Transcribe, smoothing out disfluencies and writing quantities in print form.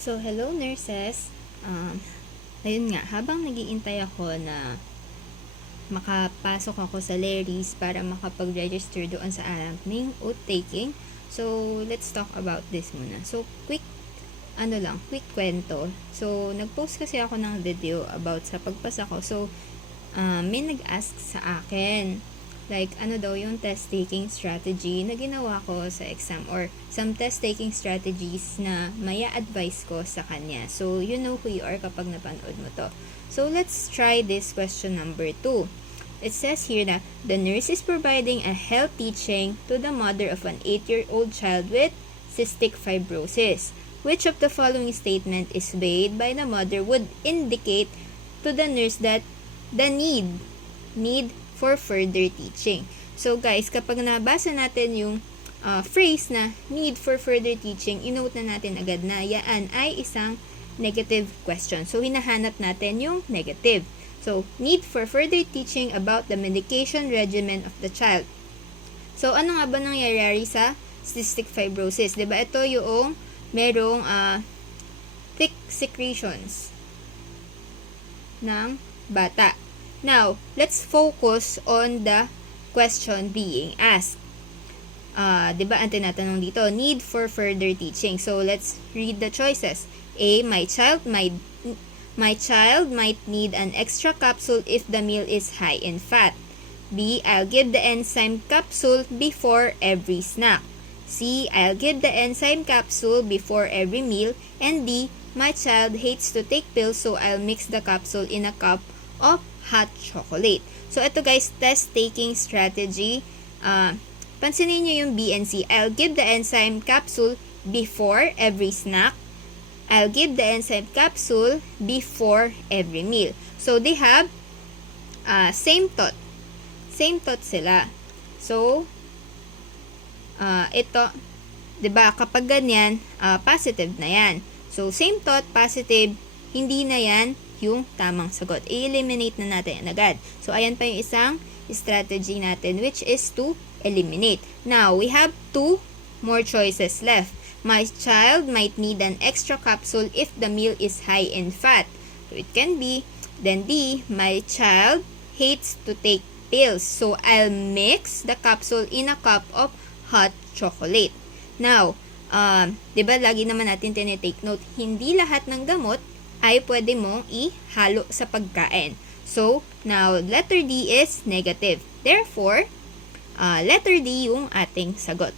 So, hello nurses. Ayun nga, habang nag-iintay ako na makapasok ako sa Leris para makapag-register doon sa aming oath taking. So, let's talk about this muna. So, quick kwento. So, nag-post kasi ako ng video about sa pagpasa ko. So, may nag-ask sa akin, like, ano daw yung test-taking strategy na ginawa ko sa exam or some test-taking strategies na maya advice ko sa kanya. So, you know who you are kapag napanood mo to. So, let's try this question number 2. It says here na, the nurse is providing a health teaching to the mother of an 8-year-old child with cystic fibrosis. Which of the following statement is made by the mother would indicate to the nurse that the need for further teaching. So guys, kapag nabasa natin yung phrase na need for further teaching, inote na natin agad na yan ay isang negative question. So hinahanap natin yung negative. So, need for further teaching about the medication regimen of the child. So, ano nga ba nangyayari sa cystic fibrosis? Diba ito yung merong thick secretions ng bata. Now, let's focus on the question being asked. Diba, ang tinatanong dito, need for further teaching. So, let's read the choices. A, my child might need an extra capsule if the meal is high in fat. B, I'll give the enzyme capsule before every snack. C, I'll give the enzyme capsule before every meal. And D, my child hates to take pills, so I'll mix the capsule in a cup of hot chocolate. So, ito guys, test-taking strategy. Pansinin nyo yung B and C. I'll give the enzyme capsule before every snack. I'll give the enzyme capsule before every meal. So, they have same thought. Same thought sila. So, ito, diba, kapag ganyan, positive na yan. So, same thought, positive, hindi na yan yung tamang sagot. I-eliminate na natin agad. So, ayan pa yung isang strategy natin, which is to eliminate. Now, we have 2 more choices left. My child might need an extra capsule if the meal is high in fat. So, it can be. Then D, my child hates to take pills. So, I'll mix the capsule in a cup of hot chocolate. Now, diba lagi naman natin tinitake note, hindi lahat ng gamot ay pwede mong ihalo sa pagkain. So, now, letter D is negative. Therefore, letter D yung ating sagot.